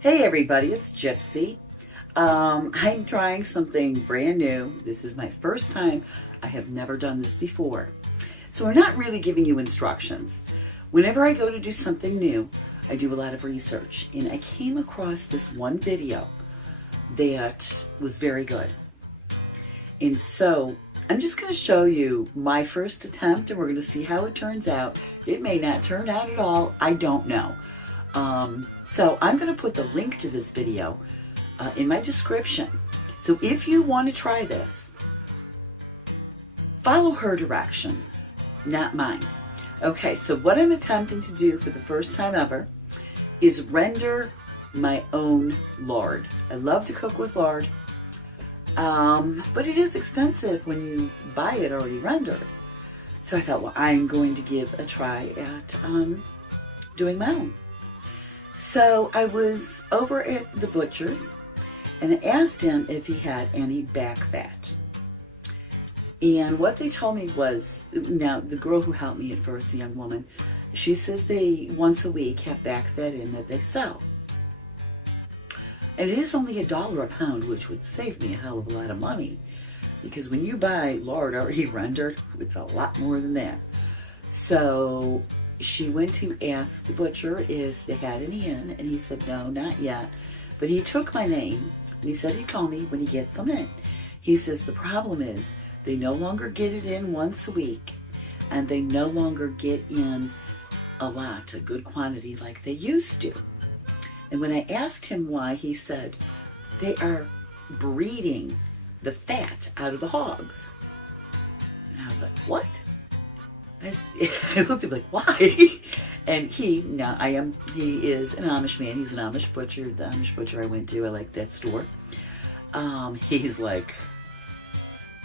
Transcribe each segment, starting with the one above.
Hey everybody, it's Gypsy. I'm trying something brand new. This is my first time. I have never done this before. So we're not really giving you instructions. Whenever I go to do something new, I do a lot of research. And I came across this one video that was very good. And so I'm just going to show you my first attempt and we're going to see how it turns out. It may not turn out at all. I don't know. So I'm going to put the link to this video in my description. So if you want to try this, follow her directions, not mine. Okay, so what I'm attempting to do for the first time ever is render my own lard. I love to cook with lard, but it is expensive when you buy it already rendered. So I thought, well, I'm going to give a try at doing my own. So I was over at the butcher's and I asked him if he had any back fat. And what they told me was, now the girl who helped me at first, the young woman, she says they once a week have back fat in that they sell. And it is only $1 a pound, which would save me a hell of a lot of money. Because when you buy lard already rendered, it's a lot more than that. So she went to ask the butcher if they had any in, and he said, no, not yet. But he took my name, and he said he'd call me when he gets them in. He says the problem is they no longer get it in once a week, and they no longer get in a lot, a good quantity like they used to. And when I asked him why, he said they are breeding the fat out of the hogs. And I was like, what? I looked at him like, why? And he is an Amish man. He's an Amish butcher. The Amish butcher I went to, I like that store. He's like,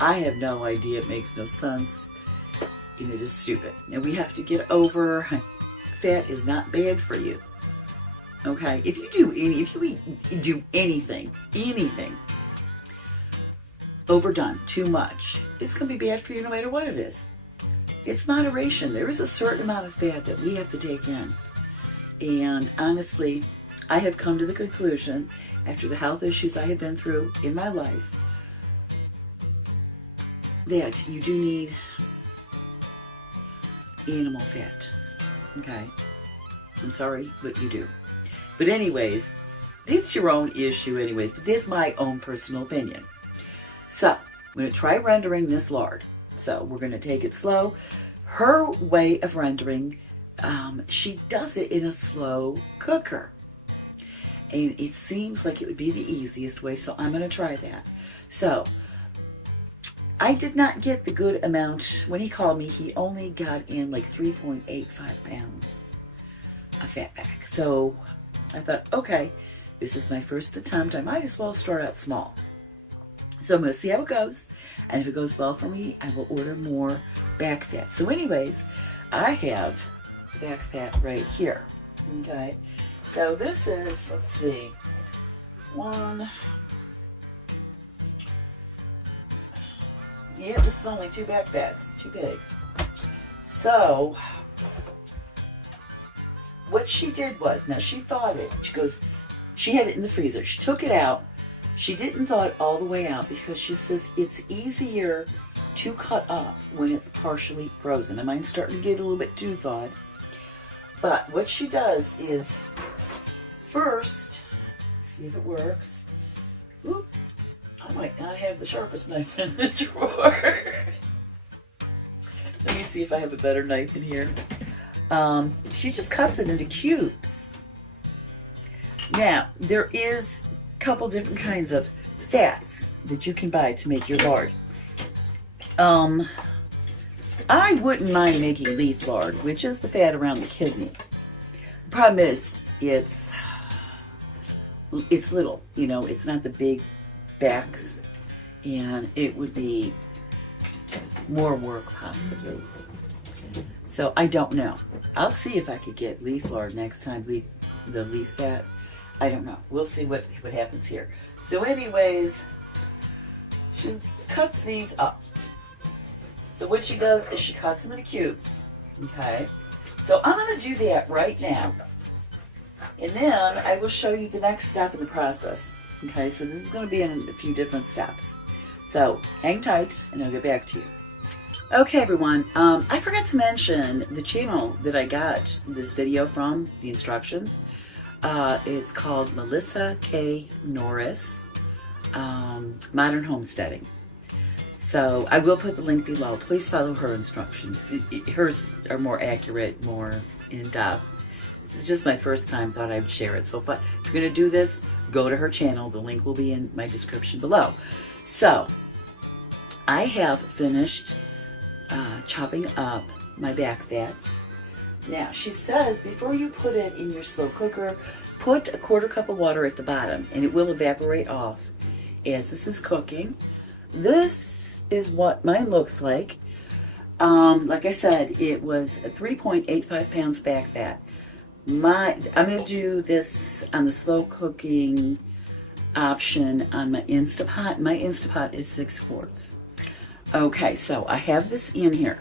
I have no idea. It makes no sense. It is stupid. Now we have to get over, fat is not bad for you. Okay? If you do anything overdone, too much, it's going to be bad for you no matter what it is. It's moderation. There is a certain amount of fat that we have to take in. And honestly, I have come to the conclusion, after the health issues I have been through in my life, that you do need animal fat. Okay? I'm sorry, but you do. But anyways, it's your own issue anyways, but that's my own personal opinion. So, I'm going to try rendering this lard. So we're going to take it slow. Her way of rendering, she does it in a slow cooker. And it seems like it would be the easiest way, so I'm going to try that. So I did not get the good amount. When he called me, he only got in like 3.85 pounds of fat back. So I thought, okay, this is my first attempt. I might as well start out small. So I'm going to see how it goes, and if it goes well for me, I will order more back fat. So anyways, I have back fat right here, okay? So this is, let's see, this is only 2 back fats, 2 pigs. So what she did was, now she thawed it, she had it in the freezer, she took it out. She didn't thaw it all the way out because she says it's easier to cut up when it's partially frozen. And mine's starting to get a little bit too thawed. But what she does is, first, see if it works. Oop, I might not have the sharpest knife in the drawer. Let me see if I have a better knife in here. She just cuts it into cubes. Now, there is couple different kinds of fats that you can buy to make your lard. I wouldn't mind making leaf lard, which is the fat around the kidney. The problem is it's little, it's not the big backs, and it would be more work possibly. So I don't know. I'll see if I could get leaf lard next time, the leaf fat. I don't know. We'll see what happens here. So anyways, she cuts these up. So what she does is she cuts them into cubes. Okay? So I'm going to do that right now. And then I will show you the next step in the process. Okay, so this is going to be in a few different steps. So hang tight and I'll get back to you. Okay, everyone, I forgot to mention the channel that I got this video from, the instructions. It's called Melissa K. Norris, Modern Homesteading. So I will put the link below. Please follow her instructions. Hers are more accurate, more in-depth. This is just my first time, thought I would share it. So if you're going to do this, go to her channel. The link will be in my description below. So I have finished chopping up my back fats. Now, she says before you put it in your slow cooker, put a 1/4 cup of water at the bottom and it will evaporate off as this is cooking. This is what mine looks like. Like I said, it was 3.85 pounds back fat. I'm going to do this on the slow cooking option on my Instapot. My Instapot is 6 quarts. Okay, so I have this in here.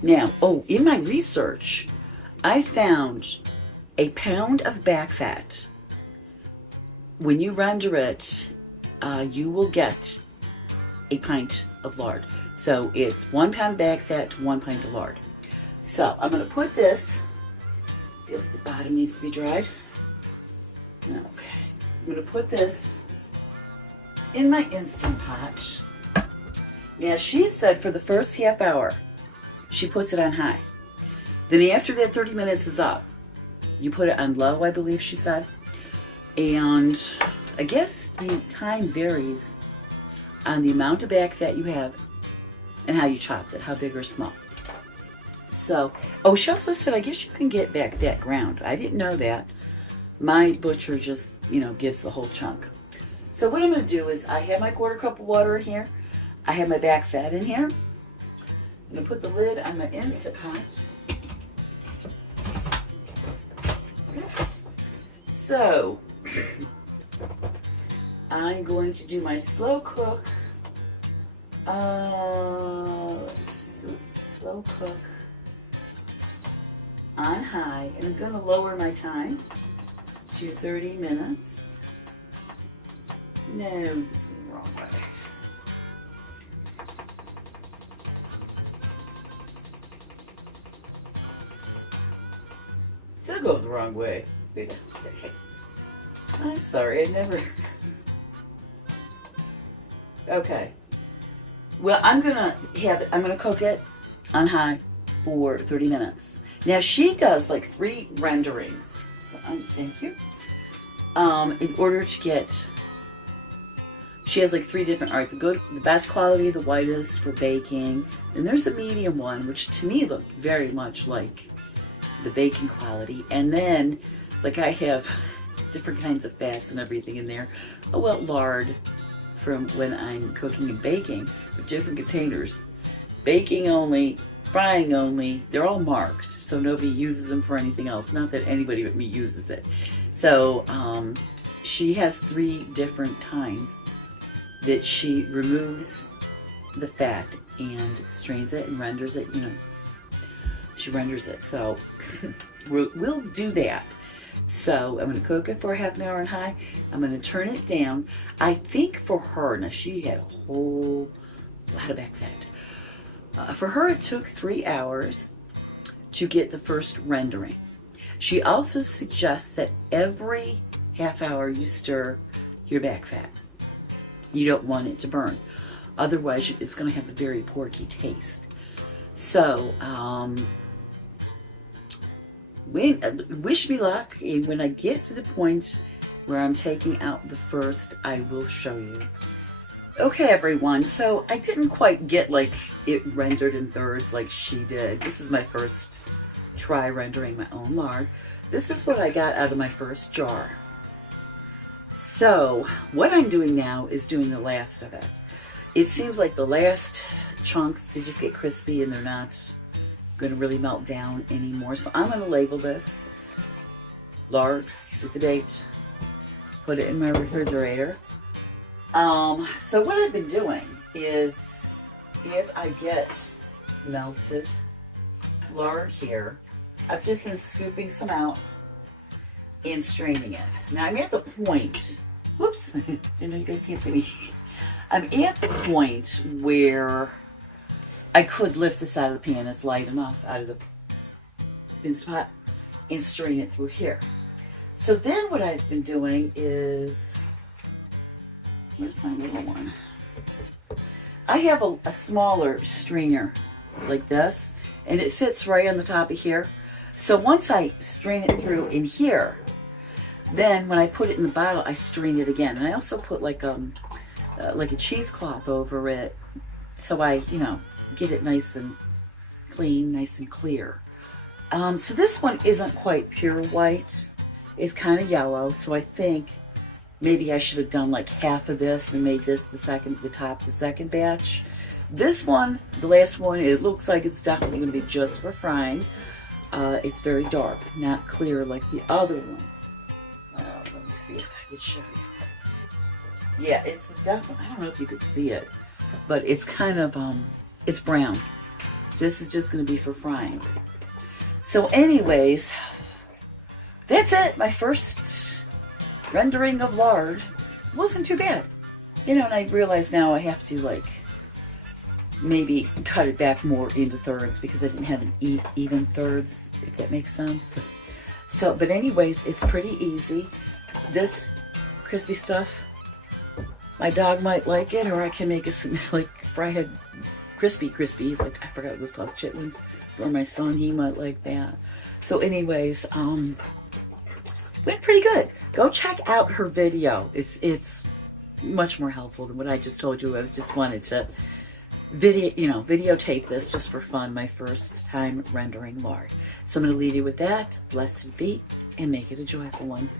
Now, in my research, I found a pound of back fat. When you render it, you will get a pint of lard. So it's 1 pound back fat to 1 pint of lard. So I'm going to put this, the bottom needs to be dried. Okay, I'm going to put this in my Instant Pot. Now, she said for the first half hour, she puts it on high. Then after that 30 minutes is up, you put it on low, I believe she said. And I guess the time varies on the amount of back fat you have and how you chopped it, how big or small. So, she also said, I guess you can get back fat ground. I didn't know that. My butcher just, gives the whole chunk. So what I'm going to do is I have my 1/4 cup of water in here. I have my back fat in here. I'm going to put the lid on my Instant Pot. So, I'm going to do my slow cook. Slow cook on high. And I'm going to lower my time to 30 minutes. No, this went the wrong way. Go the wrong way. I'm sorry, I never. Okay. Well, I'm gonna cook it on high for 30 minutes. Now she does like 3 renderings. So thank you. In order to get, she has like 3 different art. The best quality, the whitest for baking. And there's a medium one, which to me looked very much like the baking quality. And then like I have different kinds of fats and everything in there. Lard from when I'm cooking and baking with different containers. Baking only, frying only, they're all marked so nobody uses them for anything else. Not that anybody but me uses it. So she has 3 different times that she removes the fat and strains it and renders it, she renders it. So we'll do that. So I'm going to cook it for half an hour on high. I'm going to turn it down. I think for her, now she had a whole lot of back fat. For her, it took 3 hours to get the first rendering. She also suggests that every half hour you stir your back fat. You don't want it to burn. Otherwise, it's going to have a very porky taste. So, wish me luck. And when I get to the point where I'm taking out the first, I will show you. Okay, everyone. So I didn't quite get like it rendered in thirds like she did. This is my first try rendering my own lard. This is what I got out of my first jar. So what I'm doing now is doing the last of it. It seems like the last chunks, they just get crispy and they're not going to really melt down anymore. So I'm going to label this lard with the date, put it in my refrigerator. So what I've been doing is as I get melted lard here, I've just been scooping some out and straining it. Now I'm at the point, whoops, I know you guys can't see me. I'm at the point where I could lift this out of the pan. It's light enough out of the Instant Pot and strain it through here. So then what I've been doing is, where's my little one? I have a smaller strainer like this, and it fits right on the top of here. So once I strain it through in here, then when I put it in the bottle, I strain it again. And I also put like a cheesecloth over it, so I, you know, get it nice and clean, nice and clear. So this one isn't quite pure white. It's kind of yellow, so I think maybe I should have done like half of this and made this the second batch. This one, the last one, it looks like it's definitely going to be just for frying. It's very dark, not clear like the other ones. Let me see if I can show you. Yeah, it's definitely, I don't know if you could see it, but it's kind of, it's brown. This is just going to be for frying. So anyways, that's it. My first rendering of lard wasn't too bad. You know, and I realize now I have to like maybe cut it back more into thirds because I didn't have an even thirds, if that makes sense. So, but anyways, it's pretty easy. This crispy stuff, my dog might like it, or I can make it like fried crispy, like I forgot what it was called, chitlins, for my son. He might like that. So anyways, went pretty good. Go check out her video. It's much more helpful than what I just told you. I just wanted to videotape this just for fun, my first time rendering lard. So I'm going to leave you with that. Blessed be, and make it a joyful one.